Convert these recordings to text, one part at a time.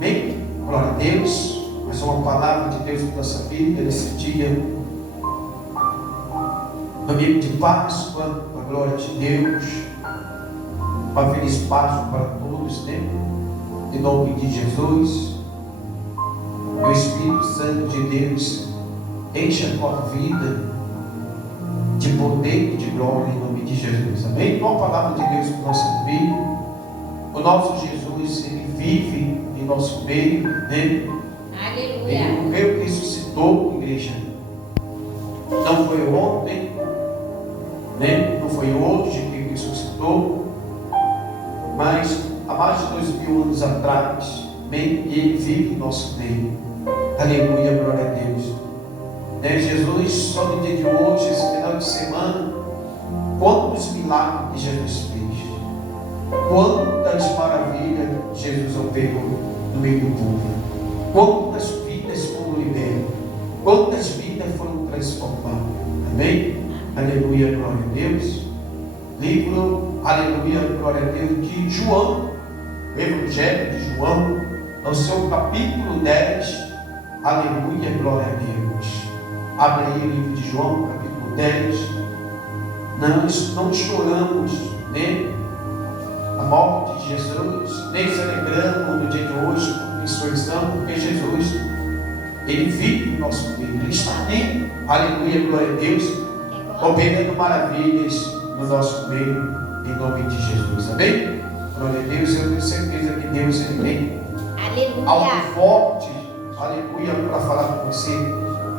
Amém? Glória a Deus. Mais uma palavra de Deus na nossa vida nesse dia. Domingo de Páscoa, a glória de Deus. Uma feliz Páscoa para todos, né? Em nome de Jesus. O Espírito Santo de Deus enche a tua vida de poder e de glória em nome de Jesus. Amém? Então a palavra de Deus para o nosso vida. O nosso Jesus, Ele vive em nosso meio, né? Aleluia. Ele morreu e ressuscitou, igreja. Não foi ontem, né? Não foi hoje que Ele ressuscitou, mas há mais de 2000 anos atrás, bem, Ele vive em nosso meio. Aleluia, glória a Deus. Né? Jesus, só no dia de hoje, esse final de semana, quantos milagres Jesus fez, quantas maravilhas Jesus operou no meio do povo, quantas vidas foram libertas, quantas vidas foram transformadas. Amém? Aleluia, glória a Deus. Livro, aleluia, glória a Deus, de João, o Evangelho de João, no seu capítulo 10. Aleluia, glória a Deus. Abre aí o livro de João, capítulo 10. Nós não choramos, né, a morte de Jesus, nem celebramos no dia de hoje a ressurreição, porque Jesus, Ele vive no nosso meio, Ele está aqui. Aleluia, glória a Deus, operando maravilhas no nosso meio, em nome de Jesus. Amém? Glória a Deus. Eu tenho certeza que Deus, Ele tem algo forte, aleluia, para falar com você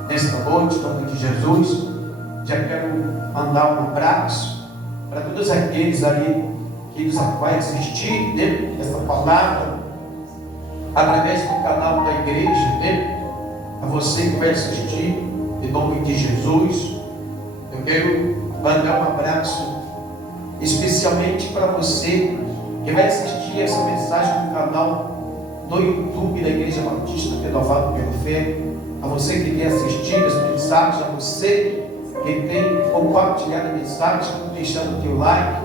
nesta noite, em nome de Jesus. Já quero mandar um abraço para todos aqueles ali que nos vai assistir, né, essa palavra através do canal da igreja, né? A você que vai assistir, em nome de Jesus, eu quero mandar um abraço especialmente para você que vai assistir essa mensagem no canal do YouTube da Igreja Batista Renovado pela Fé, a você que tem assistido as mensagens, a você que tem compartilhado a mensagem, deixando o teu like,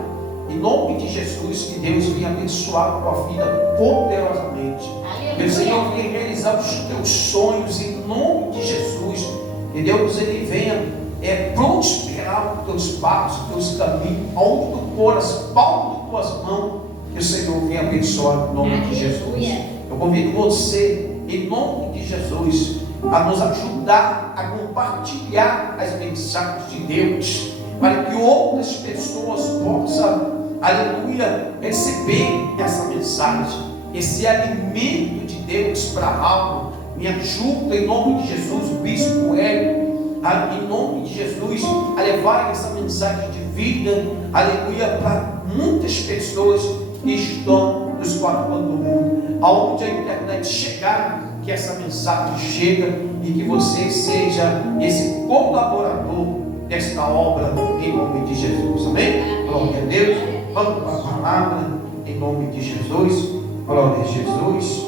em nome de Jesus, que Deus venha abençoar a tua vida poderosamente, que o Senhor venha realizar os teus sonhos em nome de Jesus, que Deus Ele venha prosperar os teus passos, os teus caminhos, aonde tu pôr as palmas de tuas mãos, que o Senhor venha abençoar em nome de Jesus. Eu convido você, em nome de Jesus, a nos ajudar a compartilhar as mensagens de Deus, para que outras pessoas possam, aleluia, receber essa mensagem, esse alimento de Deus para a alma. Me ajuda em nome de Jesus, o bispo Hélio, em nome de Jesus, a levar essa mensagem de vida, aleluia, para muitas pessoas que estão nos quatro cantos do mundo, aonde a internet chegar, que essa mensagem chega e que você seja esse colaborador desta obra em nome de Jesus. Amém? Glória a Deus. Vamos para a palavra em nome de Jesus. Glória a Jesus.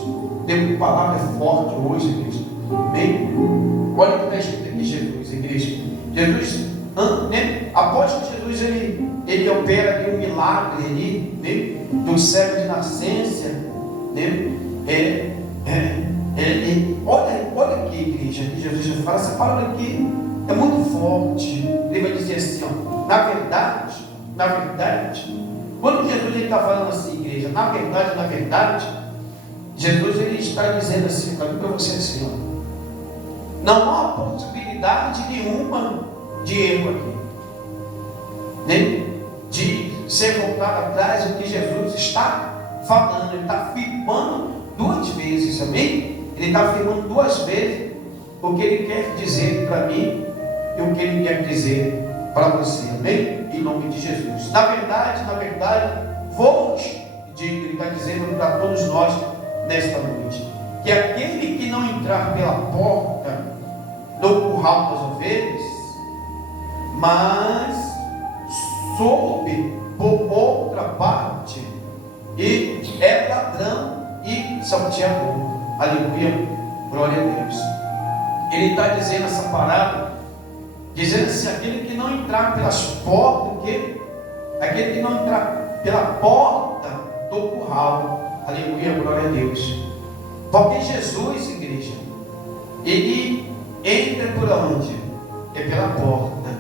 Temos palavra forte hoje, igreja. Amém? Olha o que está escrito aqui, Jesus, igreja. Jesus, né? Após que Jesus ele opera ali um milagre ali, né? Do cego de nascença, né? Olha aqui, igreja, que Jesus já fala, essa palavra aqui é muito forte. Ele vai dizer assim, ó, na verdade, quando Jesus está falando assim, igreja, na verdade, Jesus ele está dizendo assim, para você assim, ó, não há possibilidade nenhuma de erro aqui, né? De ser voltado atrás do que Jesus está falando. Ele está afirmando duas vezes, amém? Ele está afirmando duas vezes o que Ele quer dizer para mim e o que Ele quer dizer para você, amém? Em nome de Jesus. Na verdade, vou-vos digo, Ele está dizendo para todos nós nesta noite, que aquele que não entrar pela porta do curral das ovelhas, mas soube por outra parte, e é ladrão e salteador. Aleluia, glória a Deus. Ele está dizendo essa palavra, dizendo assim, aquele que não entrar pelas portas, aquele que não entrar pela porta do curral, aleluia, glória a Deus, Porque Jesus, igreja, ele entra por onde? É pela porta.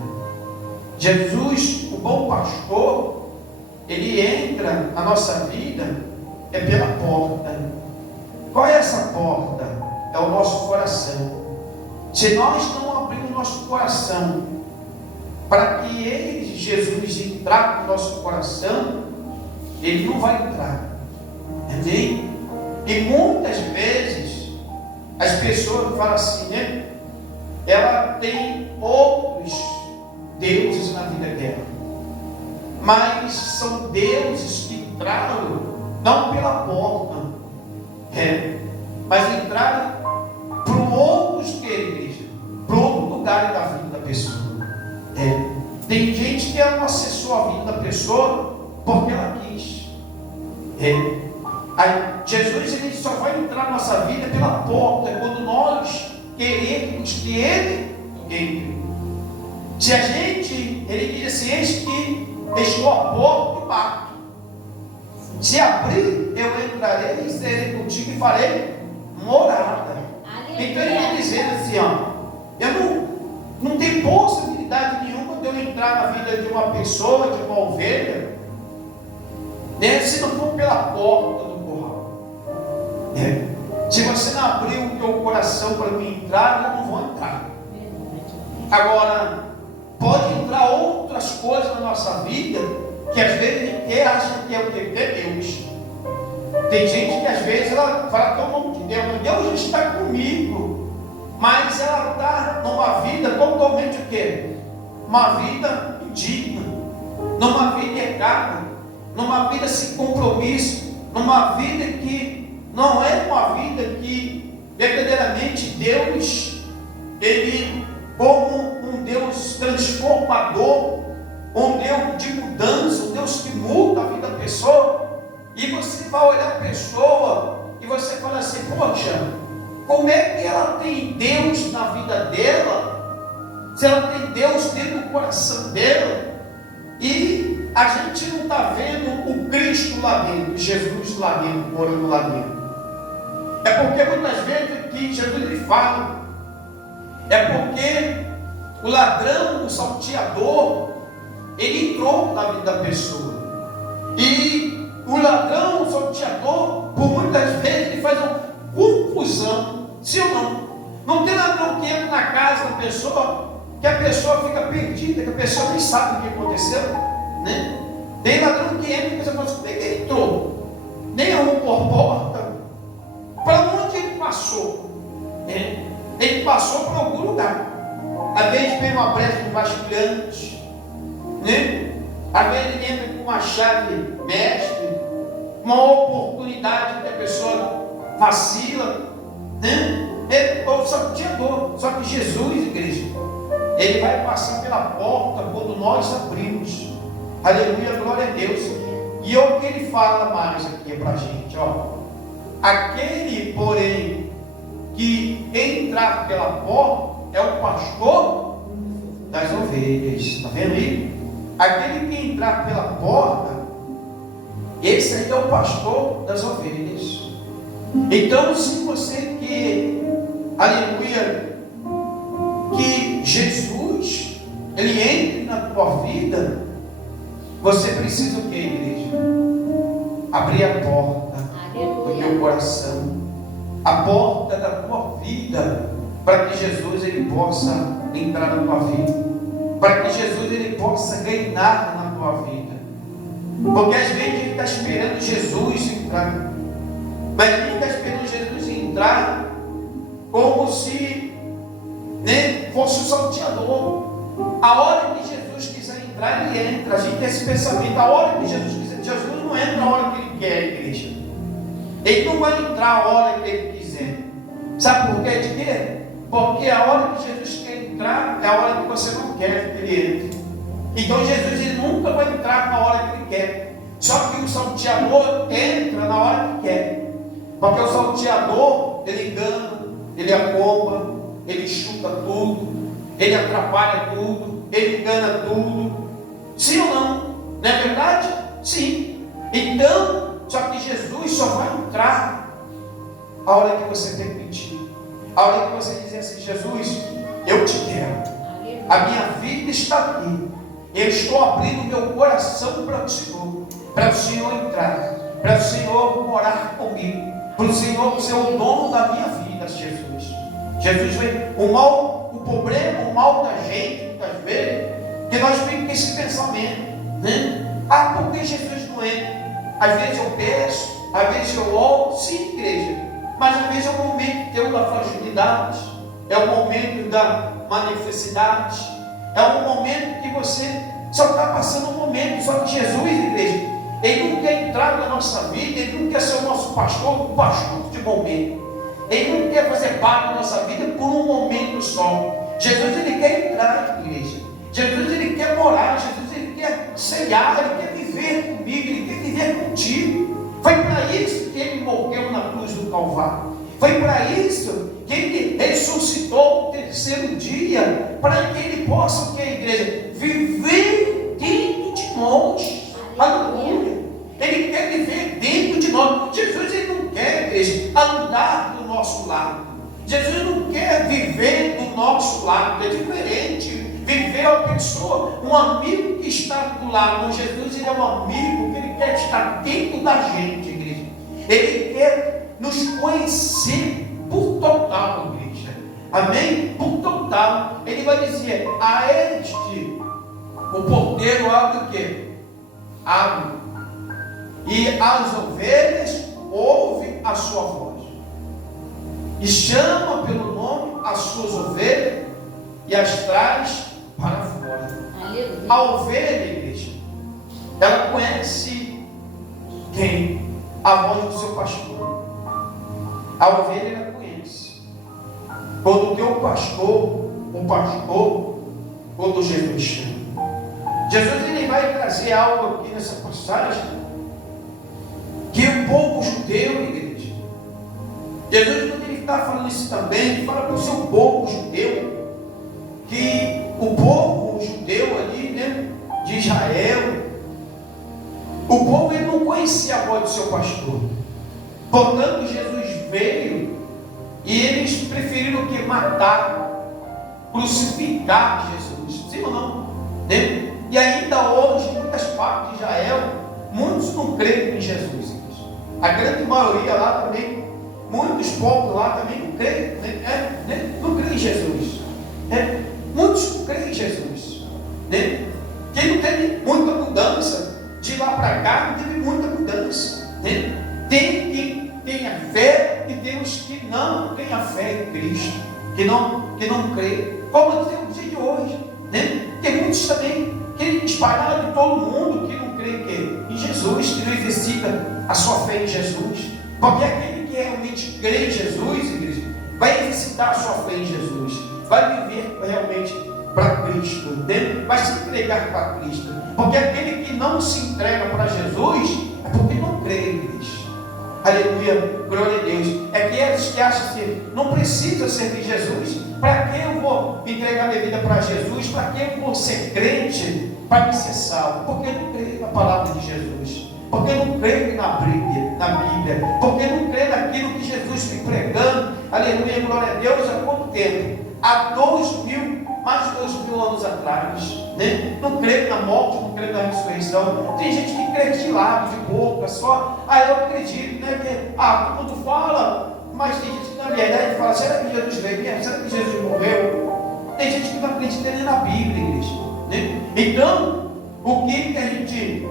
Jesus, o bom pastor, ele entra na nossa vida é pela porta. Qual é essa porta? É o nosso coração. Se nós não abrirmos o nosso coração para que ele, Jesus, entrar no nosso coração, ele não vai entrar. Amém? E muitas vezes as pessoas falam assim, né? Ela tem outros deuses na vida dela, mas são deuses que entraram não pela porta, mas entraram para outros que igreja, para outro lugar da vida da pessoa. Tem gente que não acessou a vida da pessoa porque ela quis. Aí, Jesus, ele só vai entrar na nossa vida pela porta quando nós queremos que ele entre. Se a gente, ele diz assim, eis que estou a porta e bato. Se abrir, eu entrarei e serei contigo e farei morada. Então ele está dizendo assim, eu não tenho possibilidade nenhuma de eu entrar na vida de uma pessoa, de uma ovelha, né, se não for pela porta do curral. Se você não abrir o teu coração para mim entrar, eu não vou entrar. Agora, pode entrar outras coisas na nossa vida que às vezes a gente acha que é o que é Deus. Tem gente que às vezes ela fala que é o nome de Deus, Deus está comigo, mas ela está numa vida totalmente o quê? Uma vida indigna, numa vida errada, numa vida sem compromisso, numa vida que não é uma vida que verdadeiramente Deus, ele como um Deus transformador, um Deus de mudança, um Deus que muda a vida da pessoa. E você vai olhar a pessoa e você fala assim, poxa, como é que ela tem Deus na vida dela, se ela tem Deus dentro do coração dela, e a gente não está vendo o Cristo lá dentro, Jesus lá dentro, morando lá dentro. É porque muitas vezes aqui Jesus ele fala, é porque o ladrão, o salteador, ele entrou na vida da pessoa. E o ladrão, o salteador, por muitas vezes ele faz uma confusão, sim ou não? Não tem ladrão que entra na casa da pessoa, que a pessoa fica perdida, que a pessoa nem sabe o que aconteceu, né? Tem ladrão que entra e a pessoa fala assim, como é que ele entrou? Nem arrumou por porta. Para onde ele passou? Ele passou para algum lugar. Às vezes vem uma brecha de vasculhante, né? Às vezes ele entra com uma chave mestre, uma oportunidade que a pessoa vacila, né? É o salteador. Só que Jesus, igreja, ele vai passar pela porta quando nós abrimos. Aleluia, glória a Deus. E o que ele fala mais aqui para a gente, aquele, porém, que entrar pela porta é o pastor das ovelhas. Está vendo aí? Aquele que entrar pela porta, esse aí é o pastor das ovelhas. Então, se você quer, aleluia, que Jesus ele entre na tua vida, você precisa o que, igreja? Abrir a porta do teu coração, a porta da tua vida, para que Jesus ele possa entrar na tua vida, para que Jesus ele possa reinar na tua vida. Porque às vezes a gente está esperando Jesus entrar, mas a gente está esperando Jesus entrar como se, né, fosse o salteador. A hora que Jesus quiser entrar, ele entra. A gente tem esse pensamento, a hora que Jesus quiser. Jesus não entra a hora que ele quer, igreja. Ele não vai entrar a hora que ele quiser. Sabe por quê? De quê? Porque a hora que Jesus quer entrar é a hora que você não quer que ele entre. Então Jesus ele nunca vai entrar na hora que ele quer. Só que o salteador entra na hora que quer. Porque o salteador, ele engana, ele acomba, ele chuta tudo, ele atrapalha tudo, ele engana tudo. Sim ou não? Não é verdade? Sim. Então, só que Jesus só vai entrar a hora que você permitir, a hora que você dizer assim: Jesus, eu te quero, a minha vida está aqui, eu estou abrindo meu coração para o Senhor entrar, para o Senhor morar comigo, para o Senhor ser o dono da minha vida, Jesus. Jesus vem, o problema, o mal da gente, muitas vezes, que nós vemos com esse pensamento, né? Ah, por que Jesus não entra? Às vezes eu peço, às vezes eu oro, sim, igreja, mas às vezes é o momento teu da fragilidade, é o momento da necessidade, é um momento que você só está passando um momento. Só que Jesus, igreja, Ele não quer entrar na nossa vida, Ele não quer ser o nosso pastor, de momento, Ele não quer fazer parte da nossa vida por um momento só. Jesus, Ele quer entrar, igreja, Jesus, Ele quer morar, Jesus, Ele quer ceiar, Ele quer viver comigo, Ele quer viver contigo. Foi para isso que Ele morreu na cruz do Calvário, foi para isso que Ele ressuscitou no terceiro dia, para que Ele possa, que a igreja, viver dentro de nós. Aleluia! Ele quer viver dentro de nós. Jesus, Ele não quer, igreja, andar do nosso lado. Jesus não quer viver do nosso lado. É diferente viver a pessoa, um amigo que está do lado. Não, Jesus, Ele é um amigo que Ele quer estar dentro da gente, igreja. Ele quer nos conhecer por total, igreja. Amém? Por total. Ele vai dizer: a este o porteiro abre o quê? Abre. E as ovelhas ouvem a sua voz. E chama pelo nome as suas ovelhas e as traz para fora. Aleluia. A ovelha, igreja, ela conhece quem? A voz do seu pastor. A ovelha, ela conhece. Quando o teu pastor, quando Jesus chama. Jesus, ele vai trazer algo aqui nessa passagem, que o povo judeu, igreja, Jesus, quando ele está falando isso também, ele fala para o seu povo judeu, que o povo judeu ali, né, de Israel, o povo, ele não conhecia a voz do seu pastor. Portanto, Jesus veio e eles preferiram que matar, crucificar Jesus. Sim ou não? Né? E ainda hoje, em muitas partes de Israel, muitos não creem em Jesus. A grande maioria lá também, muitos povos lá também não creem, não creem em Jesus. Muitos não creem em Jesus. Quem não teve muita mudança, de lá para cá não teve muita mudança. Tem quem tenha fé e tem os que não têm a fé em Cristo, que não crê, como tem o dia de hoje. Tem muitos também que espalharam em todo mundo que não crê em Jesus, que não exercita a sua fé em Jesus. Porque aquele que realmente crê em Jesus, igreja, vai exercitar a sua fé em Jesus, vai viver realmente para Cristo, vai se entregar para Cristo. Porque aquele que não se entrega para Jesus é porque não crê, igreja. Aleluia, glória a Deus. É aqueles que acham que não precisa servir Jesus. Para que eu vou entregar minha vida para Jesus? Para que eu vou ser crente? Para me ser salvo? Porque não creio na palavra de Jesus, porque não creio na Bíblia, porque não creio naquilo que Jesus me pregando. Aleluia, glória a Deus. Há quanto tempo? Há mais de 2000 anos atrás. Não creio na morte, não creio na ressurreição. Tem gente que crê de lábios, de boca, só. Eu acredito, todo mundo fala, mas tem gente que na verdade fala: será que Jesus veio mesmo? Será que Jesus morreu? Tem gente que não acredita nem na Bíblia, igreja. Então, o que a gente...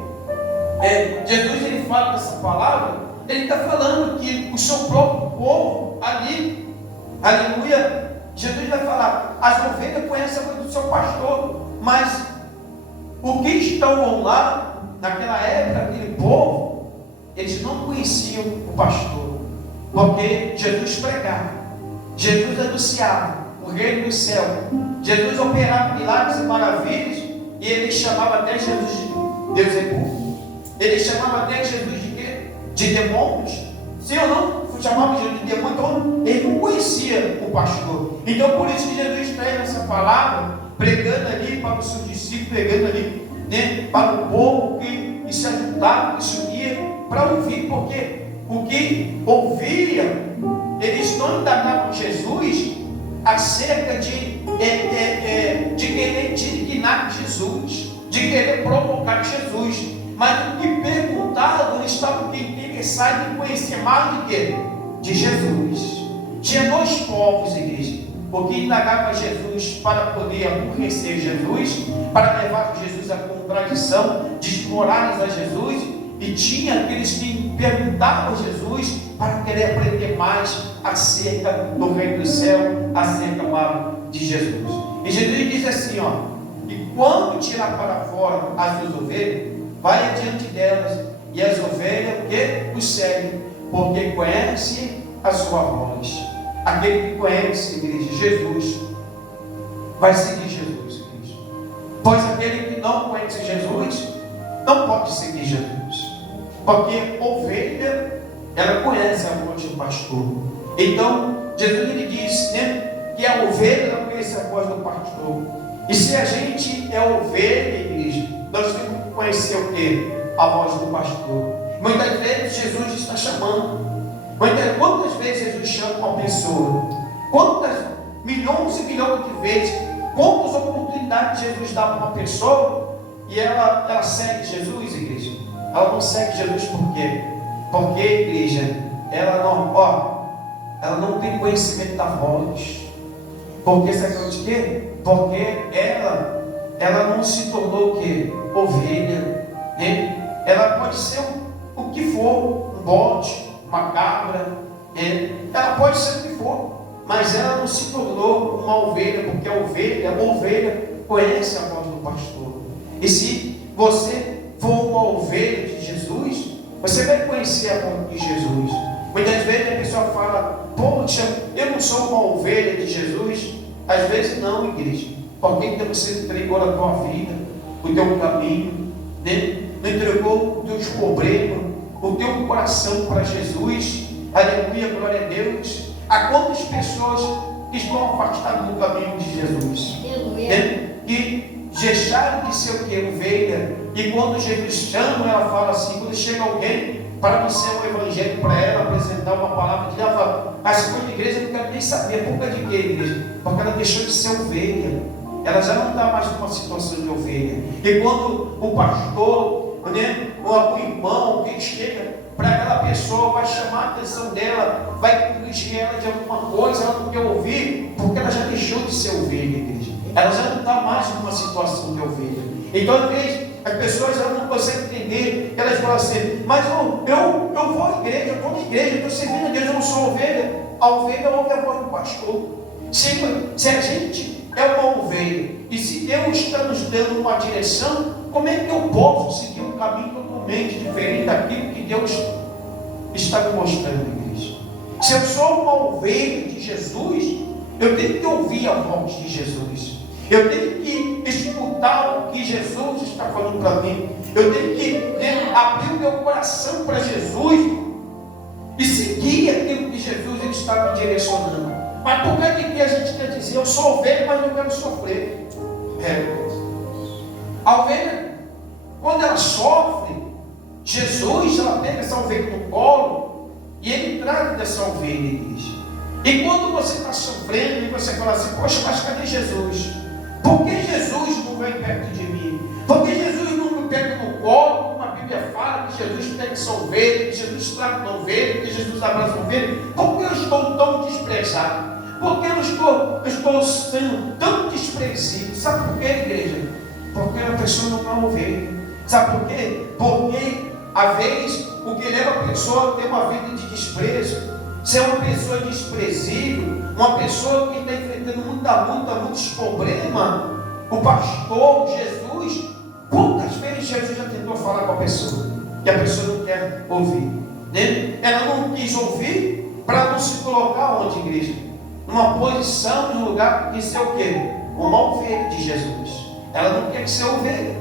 Jesus, ele fala dessa palavra, ele está falando que o seu próprio povo ali, aleluia, Jesus vai falar: as ovelhas conhecem a voz do seu pastor, mas o que estão lá, naquela época, aquele povo, eles não conheciam o pastor, porque Jesus pregava, Jesus anunciava o reino do céu, Jesus operava milagres e maravilhas, e ele chamava até Jesus de Deus é burro. Ele chamava até Jesus de quê? De demônios. Sim ou não? Chamava Jesus de demônio. Então ele não conhecia o pastor. Então por isso que Jesus traz essa palavra, pregando ali para os seus discípulos, pregando ali, para o povo que se ajudava, que se unia para ouvir, porque o que ouvia acerca de querer dignar Jesus, de querer provocar Jesus, mas o que perguntavam estavam interessados em conhecer mais de quê? De Jesus. Tinha dois povos, igreja, o que indagava Jesus para poder aborrecer Jesus, para levar Jesus à contradição, desmoralizar a Jesus, e tinha aqueles que perguntavam a Jesus para querer aprender mais acerca do reino do céu, acerca de Jesus. E Jesus diz assim, e quando tirar para fora as suas ovelhas, vai adiante delas, e as ovelhas o que? Os seguem, porque conhecem a sua voz. Aquele que conhece, igreja, Jesus, vai seguir Jesus, igreja. Pois aquele que não conhece Jesus, não pode seguir Jesus. Porque ovelha, ela conhece a voz do pastor. Então, Jesus ele diz, né, que a ovelha não conhece a voz do pastor. E se a gente é ovelha, igreja, nós temos que conhecer o quê? A voz do pastor. Muitas vezes Jesus está chamando. Quantas vezes Jesus chama uma pessoa? Quantas milhões e milhões de vezes? Quantas oportunidades Jesus dá para uma pessoa e ela segue Jesus, igreja? Ela não segue Jesus por quê? Porque, igreja, ela não tem conhecimento da voz. Porque sabe de quê? Porque ela não se tornou o quê? Ovelha, né? Ela pode ser o que for, um bode, uma cabra, ela pode ser o que for, mas ela não se tornou uma ovelha, porque a ovelha conhece a voz do pastor. E se você for uma ovelha de Jesus, você vai conhecer a voz de Jesus. Muitas vezes a pessoa fala, poxa, eu não sou uma ovelha de Jesus. Às vezes não, igreja, porque você entregou a tua vida, o teu caminho, né? Não entregou os teus problemas, o teu coração para Jesus. Aleluia, glória a Deus. Há quantas pessoas que estão afastadas do caminho de Jesus, né? Que deixaram de ser o que? Ovelha. E quando Jesus chama, ela fala assim, quando chega alguém para anunciar um evangelho para ela, apresentar uma palavra de Deus, ela fala, as coisas de igreja eu não quero nem saber. Por causa de quê, igreja? Porque ela deixou de ser ovelha. Ela já não está mais numa situação de ovelha. E quando o pastor, né, ou o irmão, quem chega para aquela pessoa, vai chamar a atenção dela, vai corrigir ela de alguma coisa, ela não quer ouvir, porque ela já deixou de ser ovelha, igreja. Ela já não está mais numa situação de ovelha. Então, às vezes, as pessoas já não conseguem entender, elas falam assim, mas eu vou à igreja, eu estou na igreja, eu estou servindo a Deus, eu não sou ovelha. A ovelha ouve a voz do pastor. Se a gente é uma ovelha, e se Deus está nos dando uma direção, como é que eu posso seguir um caminho totalmente diferente daquilo que Deus está me mostrando, igreja? Se eu sou uma ovelha de Jesus, eu tenho que ouvir a voz de Jesus. Eu tenho que escutar o que Jesus está falando para mim. Eu tenho que abrir o meu coração para Jesus e seguir aquilo que Jesus está me direcionando. Mas por que a gente quer dizer, eu sou ovelha, mas não quero sofrer? A ovelha, quando ela sofre, Jesus, ela pega essa ovelha no colo e ele traz dessa ovelha, igreja. E quando você está sofrendo e você fala assim, poxa, mas cadê Jesus? Por que Jesus não vem perto de mim? Por que Jesus não me pega no colo? Como a Bíblia fala que Jesus pega essa ovelha, que Jesus trata uma ovelha, que Jesus abraça a ovelha. Por que eu estou tão desprezado? Por que eu estou sendo tão desprezível? Sabe por quê, igreja? Porque a pessoa não é uma ovelha. Sabe por quê? Porque, às vezes, o que leva a pessoa a ter uma vida de desprezo, ser uma pessoa desprezível, uma pessoa que está enfrentando muita luta, muitos problemas. O pastor, Jesus, quantas vezes Jesus já tentou falar com a pessoa e a pessoa não quer ouvir, né? Ela não quis ouvir para não se colocar onde, igreja? Numa posição, num lugar que ser o quê? Uma ovelha de Jesus. Ela não quer ser ovelha.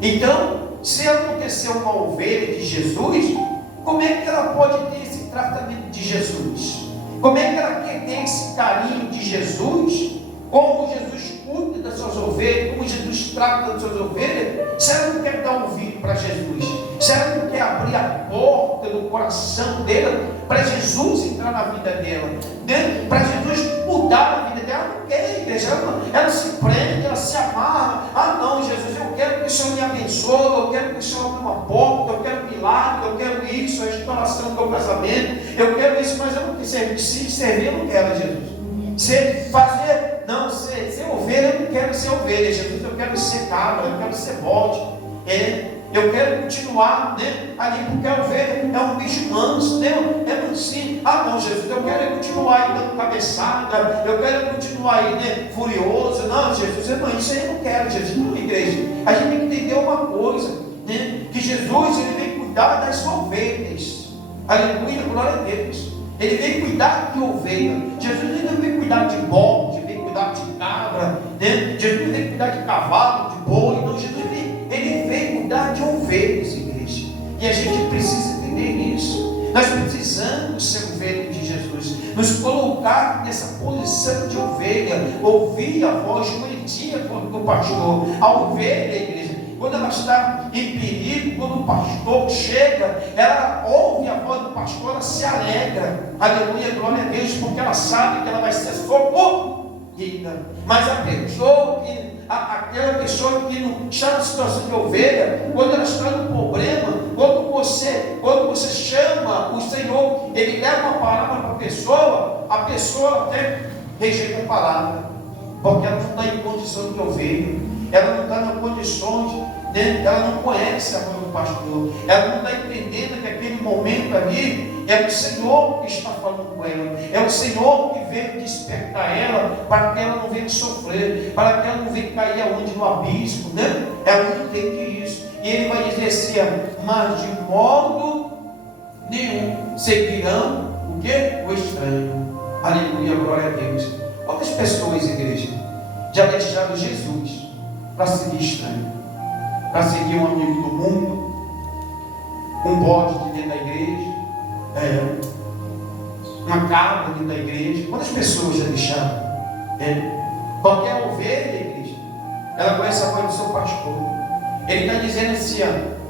Então, se ela não quer ser uma ovelha de Jesus, como é que ela pode ter esse tratamento de Jesus? Como é que ela quer ter esse carinho de Jesus? Como Jesus cuida das suas ovelhas, como Jesus trata das suas ovelhas, se ela não quer dar ouvido para Jesus, se ela não quer abrir a porta do coração dela, para Jesus entrar na vida dela, para Jesus mudar a vida dela. Ela não quer, igreja, ela se prende, ela se amarra. Ah não, Jesus, eu quero que o Senhor me abençoe, eu quero que o Senhor abra uma porta, eu quero milagre, eu quero isso, a restauração do meu casamento, eu quero isso, mas eu não quero servir, eu não quero, Jesus. Ser fazer, não, ser ovelha, eu não quero ser ovelha, Jesus, eu quero ser cabra, eu quero ser bode, eu quero continuar, ali, porque a ovelha é um bicho manso, é mansinho. Ah não, Jesus, eu quero continuar aí dando cabeçada, eu quero continuar aí, furioso. Não, Jesus, isso aí eu não quero, Jesus. Não, igreja, a gente tem que entender uma coisa, que Jesus, ele vem cuidar das ovelhas. Aleluia, glória a Deus. Ele vem cuidar de ovelha. Jesus não vem cuidar de bode, vem cuidar de cabra, Jesus não vem cuidar de cavalo, de boi. Não, Jesus ele vem cuidar de ovelhas, igreja. E a gente precisa entender isso. Nós precisamos ser ovelha de Jesus, nos colocar nessa posição de ovelha, ouvir a voz bonitinha do pastor. A ovelha, igreja, quando ela está em perigo, quando o pastor chega, ela ouve a voz do pastor, ela se alegra. Aleluia, glória a Deus, porque ela sabe que ela vai ser socorrida. Mas aquela pessoa que não está na situação de ovelha, quando ela está no problema, quando você chama o Senhor, Ele leva uma palavra para a pessoa até rejeita a palavra, porque ela não está em condição de ovelha, ela não está em condições, ela não conhece a voz do pastor, ela não está entendendo que aquele momento ali é o Senhor que está falando com ela, é o Senhor que veio despertar ela, para que ela não venha sofrer, para que ela não venha cair aonde? No abismo, ela não entende isso, e Ele vai dizer assim, mas de modo nenhum seguirão o que? O estranho. Aleluia, glória a Deus. Quantas pessoas, igreja, já deixaram Jesus para seguir estranho, para seguir um amigo do mundo, um bode de dentro da igreja, uma cabra dentro da igreja? Quantas pessoas já deixaram? Qualquer ovelha, igreja, ela conhece a voz do seu pastor. Ele está dizendo assim,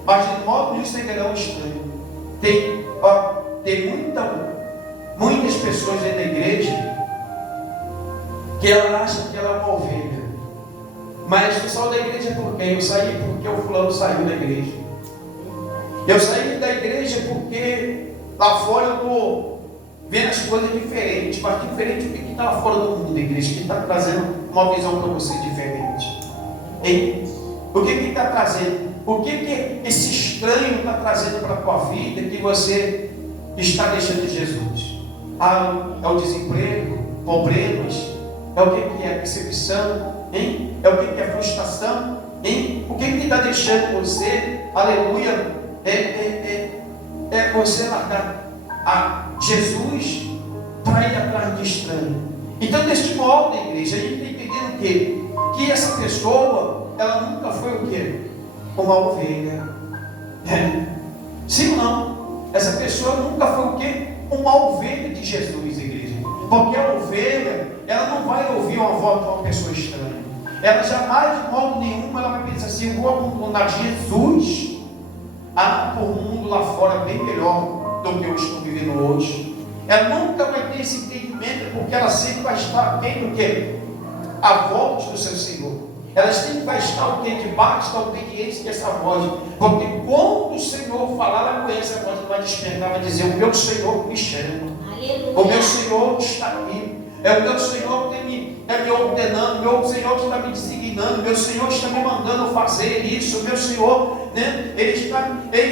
mas de modo nenhum seguirão estranho. Tem muitas pessoas dentro da igreja que ela acha que ela é uma ovelha. Mas eu saio da igreja por quê? Eu saí porque o fulano saiu da igreja. Eu saí da igreja porque lá fora eu estou vendo as coisas diferentes. Mas diferente do que está lá fora do mundo, igreja, que está trazendo uma visão para você diferente. O que está trazendo? O que esse estranho está trazendo para a tua vida que você está deixando Jesus? É o desemprego, problemas? É o que é perseguição? É o que é frustração? O que está deixando você, aleluia, você largar a Jesus para ir atrás de estranho? Então, deste modo, igreja, a gente está entendendo o quê? Que essa pessoa, ela nunca foi o quê? Uma ovelha. Sim ou não? Essa pessoa nunca foi o quê? Uma ovelha de Jesus, igreja. Porque a ovelha, ela não vai ouvir uma voz de uma pessoa estranha. Ela jamais, de modo nenhum, ela vai pensar assim, eu vou abandonar Jesus por um mundo lá fora bem melhor do que eu estou vivendo hoje. Ela nunca vai ter esse entendimento, porque ela sempre vai estar tendo o quê? A voz do seu Senhor. Ela sempre vai estar o quê? Debaixo da obediência dessa voz. Porque quando o Senhor falar, ela conhece a voz, ela vai despertar, vai dizer, o meu Senhor me chama. Aleluia. O meu Senhor está aqui. É o meu Senhor que está me ordenando, o meu Senhor que está me designando, o meu Senhor está me mandando fazer isso, o meu Senhor, Ele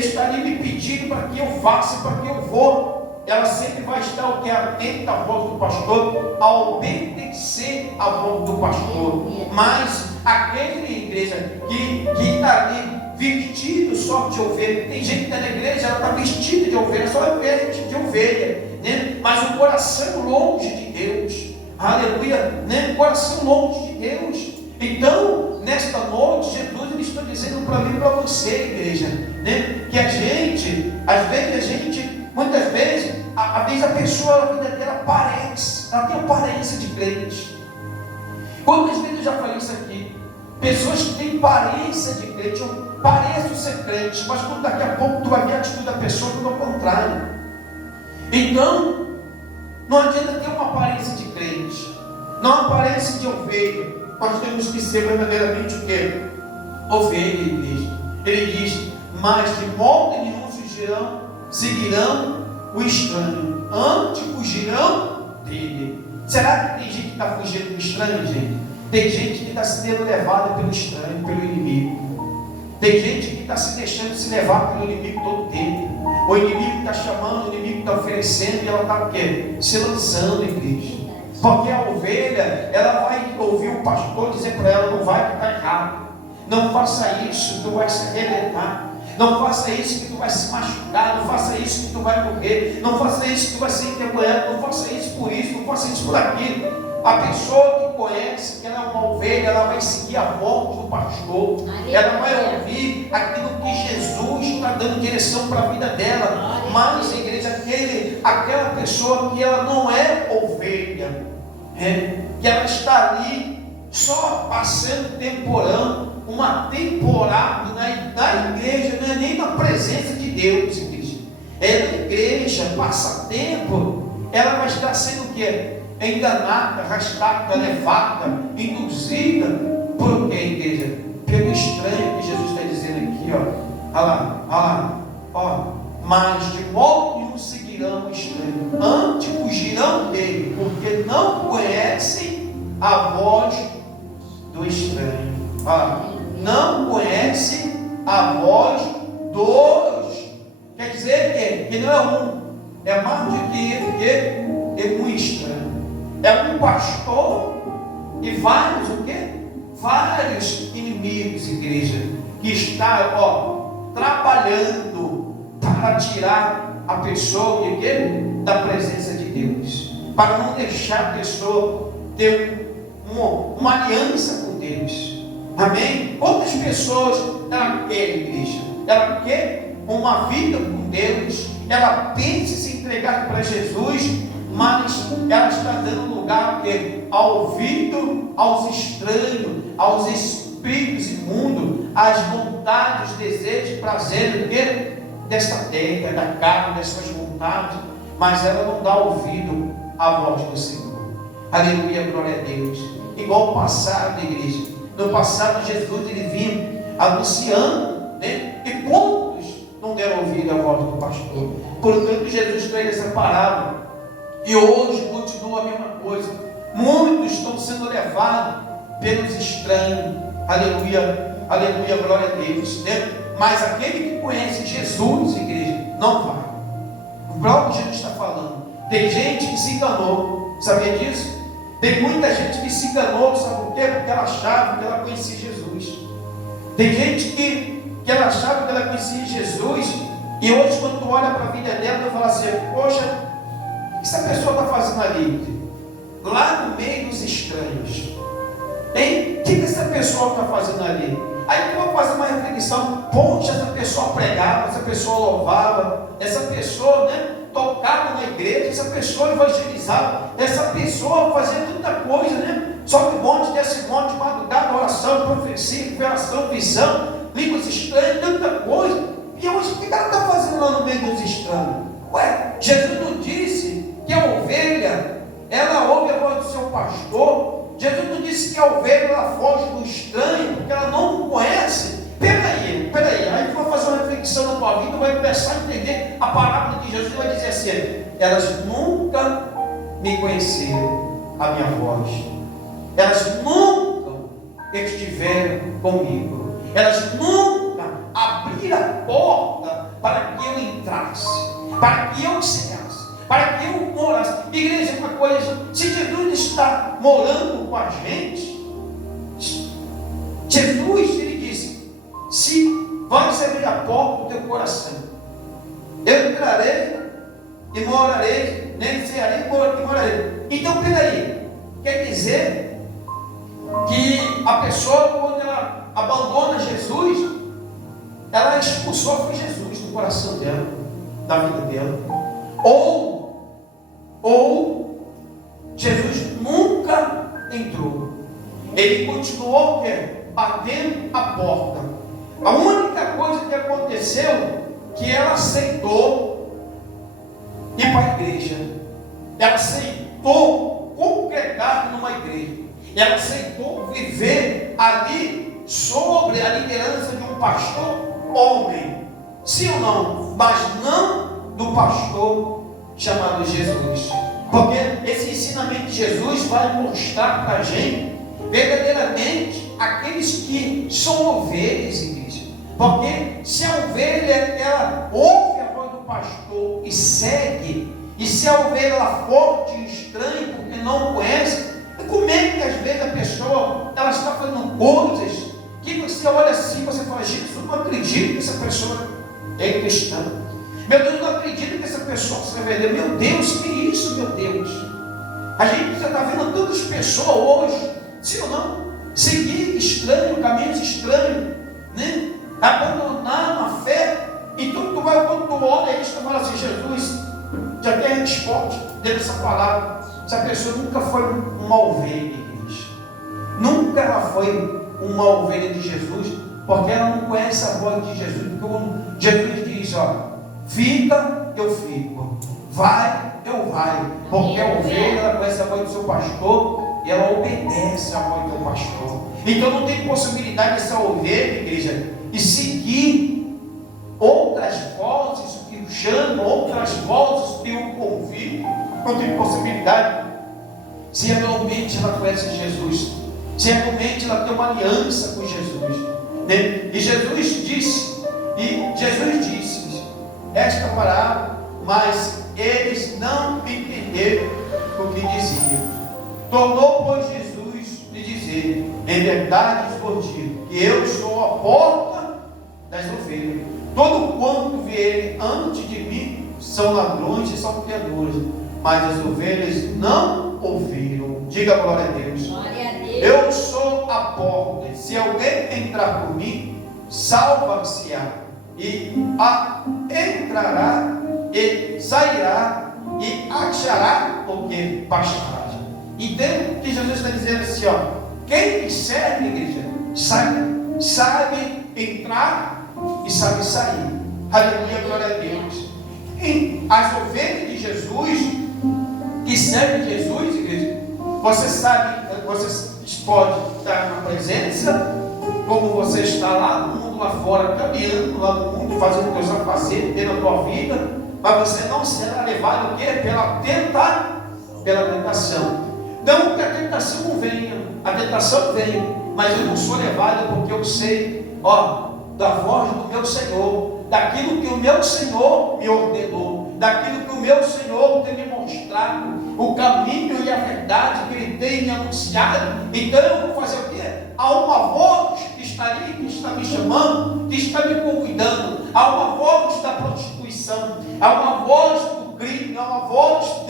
está ali me pedindo para que eu faça, para que eu vou. Ela sempre vai estar o que? Atenta à voz do pastor, a obedecer à voz do pastor. Mas aquele, igreja, que está ali vestido só de ovelha, tem gente que está na igreja, ela está vestida de ovelha, só é veste de ovelha, mas o coração longe de Deus, aleluia, o coração longe de Deus. Então, nesta noite, Jesus ele está dizendo para mim e para você, igreja, que a gente, às vezes muitas vezes a pessoa, a vida dela parece, ela tem aparência de crente. Quantas vezes eu já falei isso aqui? Pessoas que têm aparência de crente, parecem ser crentes, mas quando daqui a pouco tu vai ver a atitude da pessoa, tudo ao contrário. Então, não adianta ter uma aparência de crente, não aparece de ovelha. Nós temos que ser verdadeiramente o quê? Ovelha, igreja. Ele diz: mas de modo nenhum seguirão o estranho, antes fugirão dele. Será que tem gente que está fugindo do estranho, gente? Tem gente que está sendo levada pelo estranho, pelo inimigo. Tem gente que está se deixando se levar pelo inimigo todo o tempo. O inimigo está chamando, o inimigo está oferecendo, e ela está o quê? Se lançando, igreja. Porque a ovelha, ela vai ouvir o pastor dizer para ela: não vai, que está errado. Não faça isso, tu vai se arrebentar. Não faça isso que tu vai se machucar. Não faça isso que tu vai morrer. Não faça isso que tu vai ser envergonhado. Não faça isso por isso, não faça isso por aquilo. A pessoa que conhece que ela é uma ovelha, ela vai seguir a voz do pastor. Ela vai ouvir aquilo que Jesus está dando direção para a vida dela. Mas, igreja, aquela pessoa que ela não é ovelha, que ela está ali só passando temporão, uma temporada na igreja, não é nem na presença de Deus, igreja. É na igreja, passa tempo, ela vai estar sendo o quê? Enganada, arrastada, levada, induzida. Por quê, igreja? Pelo estranho que Jesus está dizendo aqui, ó. Olha lá, ó. Mas de modo nenhum seguirão o estranho, antes fugirão dele, porque não conhecem a voz do estranho. Olha, não conhecem a voz dos. Quer dizer que não é um, é mais do que um estranho. É um pastor e vários o quê? Vários inimigos, igreja, que está, trabalhando para tirar a pessoa de quê? Da presença de Deus, para não deixar a pessoa ter uma aliança com Deus. Amém? Quantas pessoas ela quer, igreja? Ela quer uma vida com Deus, ela pensa em se entregar para Jesus, mas ela está dando lugar ao ouvido, aos estranhos, aos espíritos imundos, às vontades, desejos, prazeres desta terra, da carne, das suas vontades, mas ela não dá ouvido à voz do Senhor. Aleluia, glória a Deus. Igual o passado, igreja. No passado, Jesus ele vinha anunciando, e quantos não deram ouvido à voz do pastor? Portanto, Jesus veio essa parábola. E hoje continua a mesma coisa. Muitos estão sendo levados pelos estranhos. Aleluia, aleluia, glória a Deus. Mas aquele que conhece Jesus, igreja, não vai. O próprio Jesus está falando. Tem gente que se enganou. Sabia disso? Tem muita gente que se enganou. Sabe por quê? Porque ela achava que ela conhecia Jesus. Tem gente que ela achava que ela conhecia Jesus. E hoje, quando tu olha para a vida dela, tu fala assim: poxa, o que essa pessoa está fazendo ali? Lá no meio dos estranhos. Hein? O que essa pessoa está fazendo ali? Aí tu vai fazer uma reflexão. Poxa, essa pessoa pregava, essa pessoa louvava, essa pessoa tocava na igreja, essa pessoa evangelizava, essa pessoa fazia tanta coisa, sobe monte, desce monte, madrugada, oração, profecia, revelação, visão, línguas estranhas, tanta coisa. E hoje o que ela está fazendo lá no meio dos estranhos? Ué, Jesus não disse que a ovelha, ela ouve a voz do seu pastor? Jesus não disse que a ovelha, ela foge do estranho, porque ela não conhece? Peraí, aí tu vai fazer uma reflexão na tua vida, vai começar a entender a palavra de Jesus, e vai dizer assim: elas nunca me conheceram a minha voz, elas nunca estiveram comigo, elas nunca abriram a porta para que eu entrasse, para que eu chegasse, para que eu morasse. Igreja, uma coisa, se Jesus está morando com a gente, Jesus, ele disse: se vais abrir a porta do teu coração, eu entrarei e morarei, nele cearei e morarei. Então, peraí, quer dizer que a pessoa, quando ela abandona Jesus, ela expulsou foi Jesus do coração dela, da vida dela. Ou Jesus nunca entrou. Ele continuou batendo a porta. A única coisa que aconteceu, que ela aceitou ir para a igreja. Ela aceitou congregar numa igreja. Ela aceitou viver ali sobre a liderança de um pastor homem. Sim ou não? Mas não do pastor chamado Jesus. Porque esse ensinamento de Jesus vai mostrar para a gente verdadeiramente aqueles que são ovelhas, igreja. Porque se a ovelha ela ouve a voz do pastor e segue, e se a ovelha ela forte e estranha porque não conhece, como é que às vezes a pessoa ela está fazendo coisas que você olha assim e você fala, gente, eu não acredito que essa pessoa é cristã. Meu Deus, eu não acredito que essa pessoa se vender. Meu Deus, que isso, meu Deus? A gente já está vendo tantas pessoas hoje, sim ou não? Seguir estranho, caminhos estranhos, né? Abandonar a fé. Então tu vai, quando tu olha isso, tu fala assim, Jesus, já tem a resposta dentro dessa palavra. Essa pessoa nunca foi uma ovelha, igreja. Nunca ela foi uma ovelha de Jesus, porque ela não conhece a voz de Jesus. Porque quando Jesus diz, ó, fica, eu fico. Vai, eu vai. Porque a ovelha, ela conhece a voz do seu pastor e ela obedece a voz do pastor. Então não tem possibilidade dessa ovelha, igreja, e seguir outras vozes que o chamam, outras vozes que o convidam. Não tem possibilidade. Se realmente ela conhece Jesus, se realmente ela tem uma aliança com Jesus, né? E Jesus disse esta palavra, mas eles não entenderam o que dizia. Tornou, pois, Jesus lhe dizer, em verdade vos digo, que eu sou a porta das ovelhas. Todo quanto vier antes de mim são ladrões e salteadores, mas as ovelhas não ouviram. Diga glória a Deus. Glória a Deus. Eu sou a porta. Se alguém entrar por mim, salva-se-á, e entrará e sairá e achará o que? Pastagem. Então, o que Jesus está dizendo assim, ó, quem me serve, igreja, sabe entrar e sabe sair. Aleluia, glória a Deus. E as ovelhas de Jesus, que servem Jesus, igreja, você sabe, você pode estar na presença, como você está lá no mundo, lá fora, caminhando lá no mundo, fazendo o que você vai fazer, tendo a tua vida, mas você não será levado o quê? Pela tentação. Não que a tentação não venha, a tentação vem, mas eu não sou levado porque eu sei, ó, da voz do meu Senhor, daquilo que o meu Senhor me ordenou, daquilo que o meu Senhor tem me mostrado, o caminho e a verdade que Ele tem me anunciado. Então eu vou fazer o quê? Há uma voz que está ali, que está me chamando, que está me convidando. Há uma voz da prostituição, há uma voz do crime, há uma voz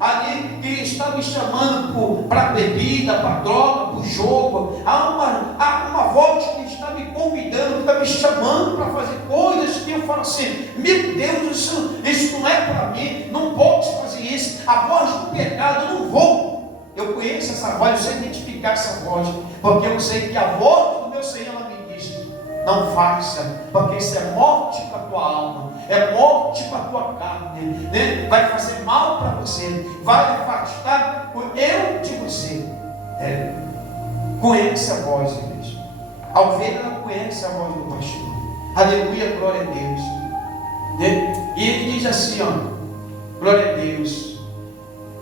ali que está me chamando para a bebida, para a droga, para o jogo. Há uma voz que está me convidando, que está me chamando para fazer coisas que eu falo assim, meu Deus, isso não é para mim, não posso fazer isso. A voz do pecado, eu não vou. Eu conheço essa voz, eu sei identificar essa voz, porque eu sei que a voz do meu Senhor ela me diz, não faça, porque isso é morte para a tua alma, é morte para a tua carne, né? Vai fazer mal para você, vai afastar eu de você. Conhece a voz, igreja. A ovelha ela conhece a voz do pastor. Aleluia, glória a Deus, né? E ele diz assim, ó, glória a Deus.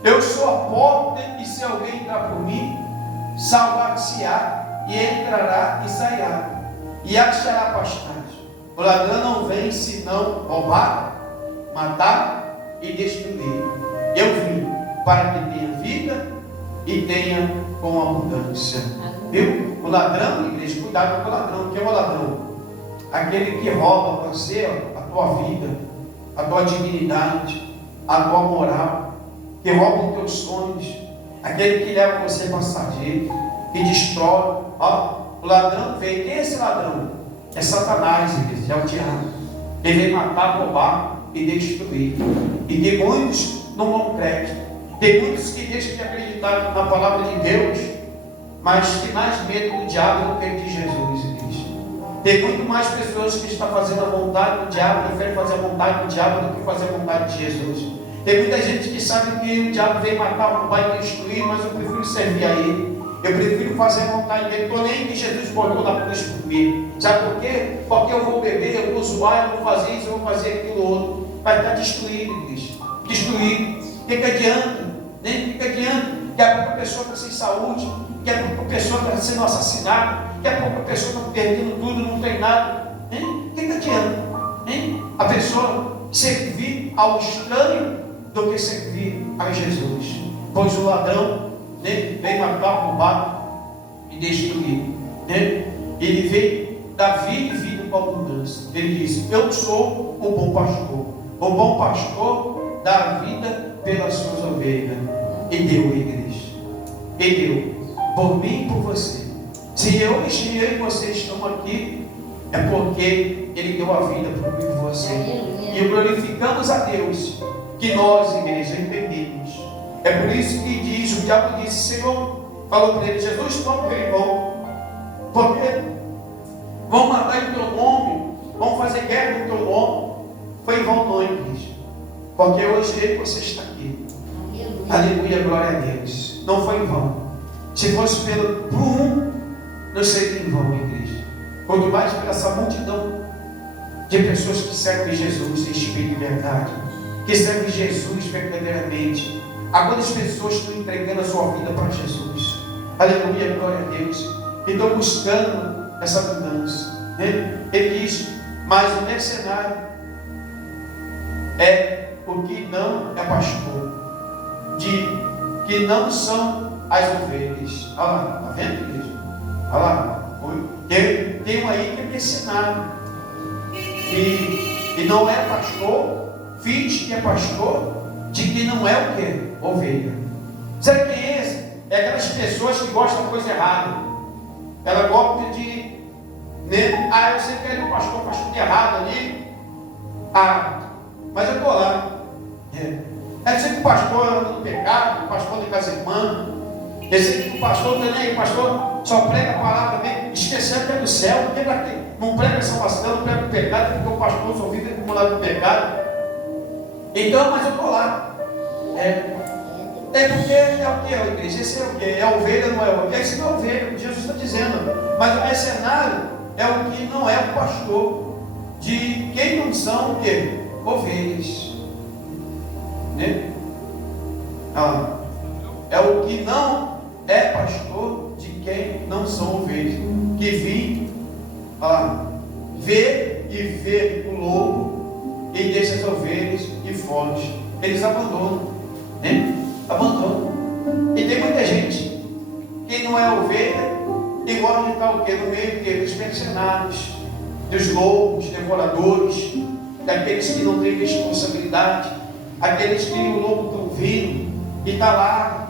Eu sou a porta, e se alguém entrar por mim, salvar-se-á, e entrará e sairá, e achará pastagem. O ladrão não vem senão roubar, matar e destruir. Eu vim para que tenha vida e tenha com abundância. Viu? O ladrão, igreja, cuidado com o ladrão. O que é o ladrão? Aquele que rouba você, a tua vida, a tua dignidade, a tua moral, que rouba os teus sonhos, aquele que leva você passageiro, que destrói. Ó, o ladrão veio. Quem é esse ladrão? É Satanás, igreja, é o diabo. Ele veio matar, roubar e destruir. E tem muitos não dão crédito. Tem muitos que deixam de acreditar na palavra de Deus, mas que mais medo do diabo do que de Jesus, igreja. Tem muito mais pessoas que estão fazendo a vontade do diabo, preferem fazer a vontade do diabo do que fazer a vontade de Jesus. Tem muita gente que sabe que o diabo veio matar, roubar e destruir, mas eu prefiro servir a Ele. Eu prefiro fazer a vontade dele. Estou nem que Jesus botou na cruz por mim. Sabe por quê? Porque eu vou beber, eu vou zoar, eu vou fazer isso, eu vou fazer aquilo outro. Vai estar destruído, igreja. Destruído. O que adianta? Nem o que adianta? Que a própria pessoa está sem saúde, que a própria pessoa está sendo assassinada, que a própria pessoa está perdendo tudo, não tem nada. O que adianta? A pessoa servir ao estranho do que servir a Jesus. Pois o ladrão vem matar, roubar e destruir. Ele veio dar vida e vida com abundância. Ele diz: eu sou o bom pastor. O bom pastor dá a vida pelas suas ovelhas. E deu a igreja. E deu por mim e por você. Se eu e você estamos aqui, é porque Ele deu a vida por mim e por você. E glorificamos a Deus que nós, igreja, entendemos. É por isso que diz, o diabo disse: Senhor, falou para ele: Jesus, toma o teu irmão, porque vão matar em teu nome, vão fazer guerra em teu nome. Foi em vão não, igreja, porque hoje você está aqui. Aleluia, glória a Deus. Não foi em vão. Se fosse por um, não seria em vão, igreja. Quanto mais por essa multidão de pessoas que servem Jesus em espírito e verdade, que servem Jesus verdadeiramente. Há quantas pessoas estão entregando a sua vida para Jesus? Aleluia, glória a Deus. E estão buscando essa mudança. Ele diz: mas o mercenário é o que não é pastor, que não são as ovelhas. Olha lá, está vendo, igreja? Olha lá, tem um aí que é mercenário, e não é pastor, finge que é pastor, de que não é o que? Ovelha. Sabe quem é esse? É aquelas pessoas que gostam de coisa errada. Ela gosta de, eu sei que o pastor faz tudo errado ali. Mas eu estou lá. Eu sei que o pastor anda no pecado, o pastor de casa irmã. Eu sei que o pastor também, o pastor só prega a palavra mesmo, esquecendo que é do céu, não prega salvação, não prega o pecado, porque o pastor só vive acumulado no pecado. Então, mas eu estou lá. Porque é o que, igreja? Esse é o que? É ovelha, não é ovelha? Esse não é ovelha, Jesus está dizendo. Mas o mercenário é o que não é o pastor, de quem não são o que? Ovelhas. É o que não é pastor, de quem não são ovelhas, que vim ver e ver o lobo e deixa as ovelhas e foge. Eles abandonam. Abandonam. E tem muita gente que não é ovelha e gosta de estar o quê? No meio dos mercenários, dos lobos, devoradores, daqueles que não têm responsabilidade, aqueles que o lobo está vindo e está lá,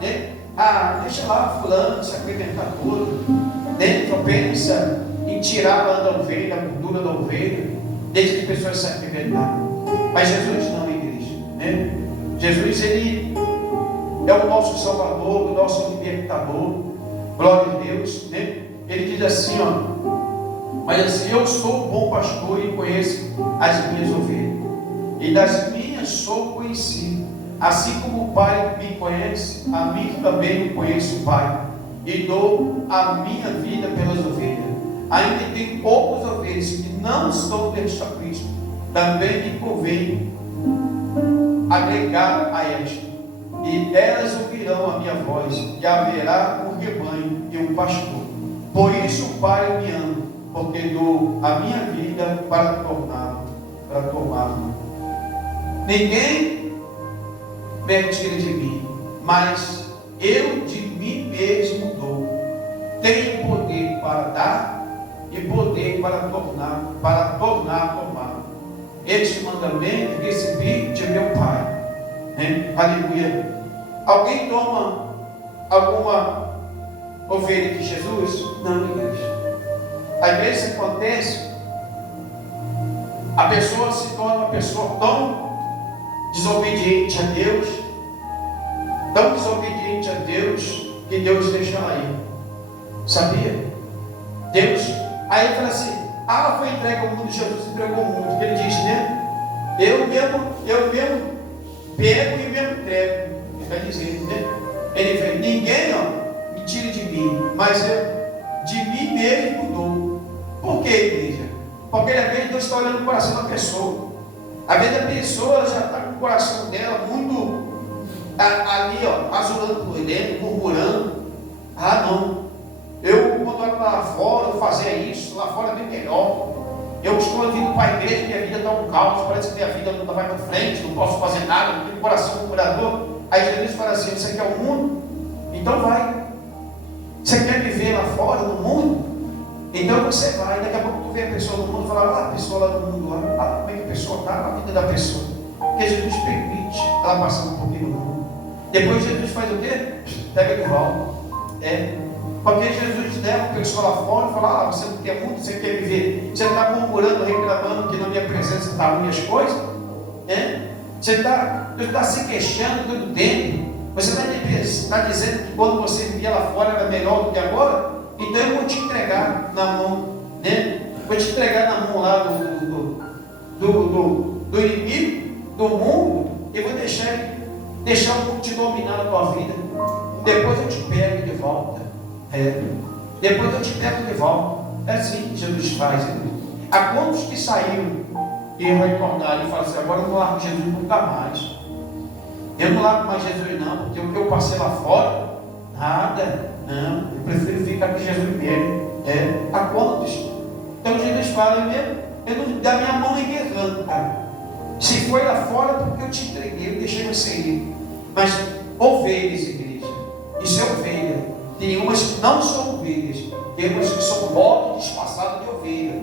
deixa lá fulano se apresentar todo, só pensa em tirar lá da ovelha, a gordura da ovelha, desde que as pessoas se apresentarem. Mas Jesus não, igreja. Jesus, Ele é o nosso Salvador, o nosso Libertador. Glória a Deus. Ele diz assim, mas assim: eu sou o bom pastor e conheço as minhas ovelhas, e das minhas sou conhecido. Assim como o Pai me conhece, a mim também me conhece o Pai, e dou a minha vida pelas ovelhas. Ainda tem poucas ovelhas que não estão deste aprisco, também me convém agregar a esta, e elas ouvirão a minha voz, e haverá um rebanho e um pastor. Por isso o Pai me ama, porque dou a minha vida para tomá-la. Ninguém me tira de mim, mas eu de mim mesmo dou. Tenho poder para dar e poder para tornar a tomar. Este mandamento recebi de meu Pai. Aleluia. Alguém toma alguma ovelha de Jesus? Não, igreja. Às vezes acontece, a pessoa se torna uma pessoa tão desobediente a Deus, que Deus deixa ela ir. Sabia? Deus, aí ele fala assim: foi entregue ao mundo, Jesus entregou ao mundo. Ele diz, eu mesmo pego e mesmo entrego. Ele está dizendo, né? Ele vem, ninguém me tira de mim, mas eu de mim mesmo dou. Por que, igreja? Porque às vezes Deus está olhando o coração da pessoa. Às vezes a pessoa ela já está com o coração dela muito ali, azulando por dentro, murmurando. Ah, não. Eu, quando eu lá fora, eu fazia isso, lá fora é bem melhor. Eu estou vindo para a igreja, minha vida está um caos, parece que minha vida não vai para frente, não posso fazer nada, não tenho coração murmurador. Aí Jesus fala assim: você quer o mundo? Então vai. Você quer viver lá fora, no mundo? Então você vai. Daqui a pouco tu vê a pessoa no mundo e fala: a pessoa lá no mundo, como é que a pessoa está na vida da pessoa? Porque Jesus permite ela passar um pouquinho no mundo. Depois Jesus faz o quê? Pega de volta. Porque Jesus leva a pessoa lá fora e fala: você não quer muito, você quer viver. Você está murmurando, reclamando que na minha presença está ruim as coisas. Você está se queixando todo tempo. Você está dizendo que quando você vivia lá fora era melhor do que agora. Então eu vou te entregar na mão, vou te entregar na mão lá do inimigo, do mundo, e vou deixar o mundo te dominar na tua vida. Depois eu te pego de volta. Depois eu te pego de volta. É assim que Jesus faz. Há quantos que saíram e retornaram e falaram assim: agora eu não largo Jesus nunca mais. Eu não largo mais Jesus não, porque o que eu passei lá fora, nada, não. Eu prefiro ficar com Jesus mesmo. Há quantos? Então Jesus fala: eu não dá minha mão enguerrando, cara. Se foi lá fora, porque eu te entreguei, eu deixei você ir. Mas ovelhas, igreja, isso é ovelha. Tem umas que não são ovelhas, tem umas que são bodes disfarçados de ovelha,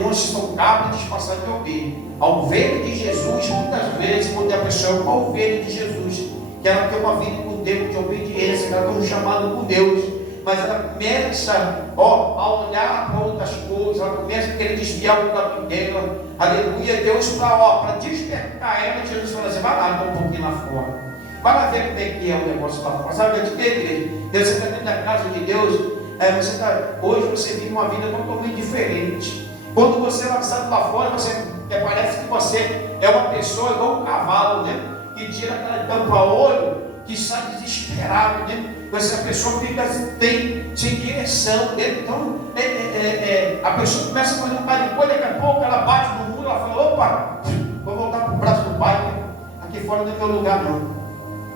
umas que são cabras disfarçadas de ovelha. A ovelha de Jesus, muitas vezes, quando a pessoa é uma ovelha de Jesus, que ela tem uma vida com Deus, de obediência, que ela tem um chamado com Deus, mas ela começa a olhar para outras coisas, ela começa a querer desviar o caminho dela, aleluia, Deus para despertar ela. Jesus fala assim: vai lá, um pouquinho lá fora. Vai lá ver como é que é o negócio lá fora. Sabe de que, igreja? Você está dentro da casa de Deus. Hoje você vive uma vida totalmente diferente. Quando você é lançado lá fora, parece que você é uma pessoa igual um cavalo, que tira aquela tampa-olho, que sai desesperado, Essa pessoa fica sem direção, Então, a pessoa começa a fazer um bocado de coisa, daqui a pouco ela bate no muro, ela fala: opa, vou voltar para o braço do pai, aqui fora não é meu lugar não.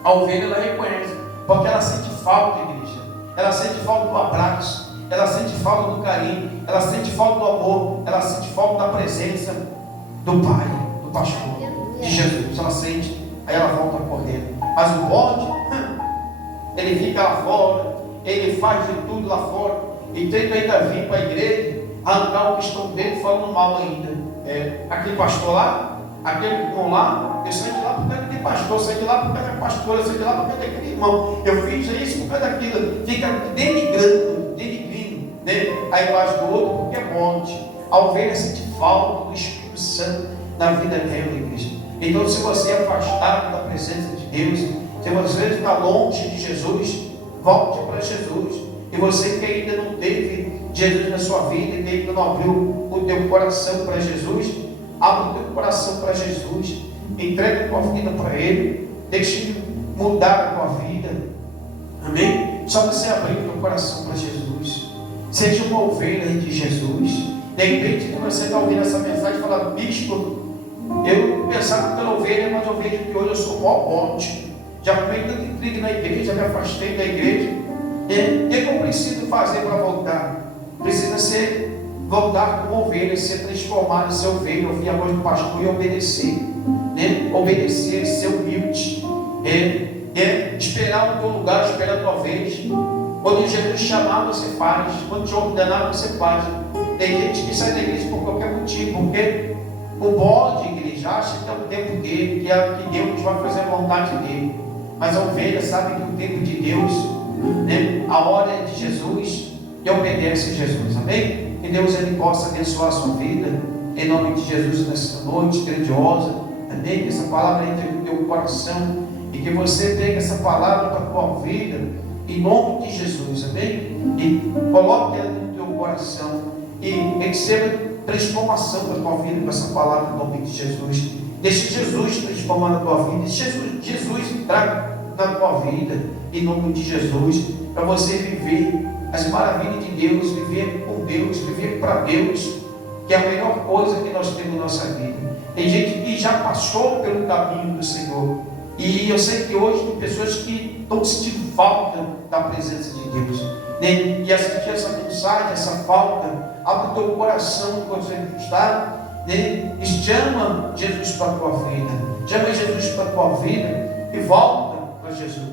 A ovelha ela reconhece, porque ela sente falta, igreja. Ela sente falta do abraço, ela sente falta do carinho, ela sente falta do amor, ela sente falta da presença do Pai, do pastor, de Jesus. Ela sente, aí ela volta correndo. Mas o bode, ele fica lá fora, ele faz de tudo lá fora, e tenta ainda vir para a igreja, arrancar o cristão dele falando mal ainda. Aquele pastor lá, aquele irmão lá, eu saí de lá por causa daquele pastor, saí de lá por causa da pastora, saí de lá por causa daquele irmão, eu fiz isso por causa daquilo, fica denigrando, a imagem do outro, porque é monte. A ovelha sente falta do Espírito Santo na vida dela, igreja. Então, se você é afastado da presença de Deus, se você está longe de Jesus, volte para Jesus. E você que ainda não teve Jesus na sua vida, que ainda não abriu o teu coração para Jesus, abra o teu coração para Jesus, entrega a tua vida para Ele, deixe Ele mudar a tua vida. Amém? Só você abrir o teu coração para Jesus. Seja uma ovelha de Jesus. De repente que você está ouvindo essa mensagem e fala: bispo, eu pensava pela ovelha, mas eu vejo que hoje eu sou mó bote. Já fui tanto intriga na igreja, me afastei da igreja. O que eu preciso fazer para voltar? Precisa voltar como ovelha, ser transformado em ser ovelha, ouvir a voz do pastor e obedecer. Obedecer, ser humilde. Esperar o teu lugar, esperar a tua vez. Quando Jesus chamar, você faz. Quando te ordenar, você faz. Tem gente que sai da igreja por qualquer motivo, porque o bode, igreja, acha que é o tempo dele, que Deus vai fazer a vontade dele. Mas a ovelha sabe que o tempo de Deus, a hora é de Jesus, e obedece a Jesus. Amém? Que Deus ele possa abençoar a sua vida, em nome de Jesus, nessa noite grandiosa. Amém? Que essa palavra entre no teu coração, e que você pegue essa palavra para a tua vida, em nome de Jesus. Amém? E coloque ela no teu coração, e receba transformação da tua vida com essa palavra, em nome de Jesus. Deixe Jesus transformar a tua vida. Deixe Jesus entrar na tua vida, em nome de Jesus, para você viver as maravilhas de Deus, viver com Deus, viver para Deus, que é a melhor coisa que nós temos na nossa vida. Tem gente que já passou pelo caminho do Senhor, e eu sei que hoje tem pessoas que estão sentindo falta da presença de Deus, né? E assistir essa mensagem, essa falta, abre o teu coração quando você está, né? E chama Jesus para a tua vida, chama Jesus para a tua vida e volta para Jesus,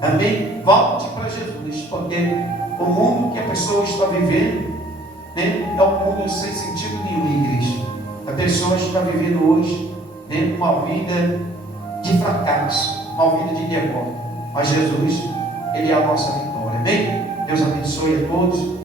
amém? Volte para Jesus, porque o mundo que a pessoa está vivendo, né, é um mundo sem sentido nenhum, igreja. A pessoa está vivendo hoje, né, uma vida de fracasso, uma vida de derrota, mas Jesus, Ele é a nossa vitória, amém? Deus abençoe a todos.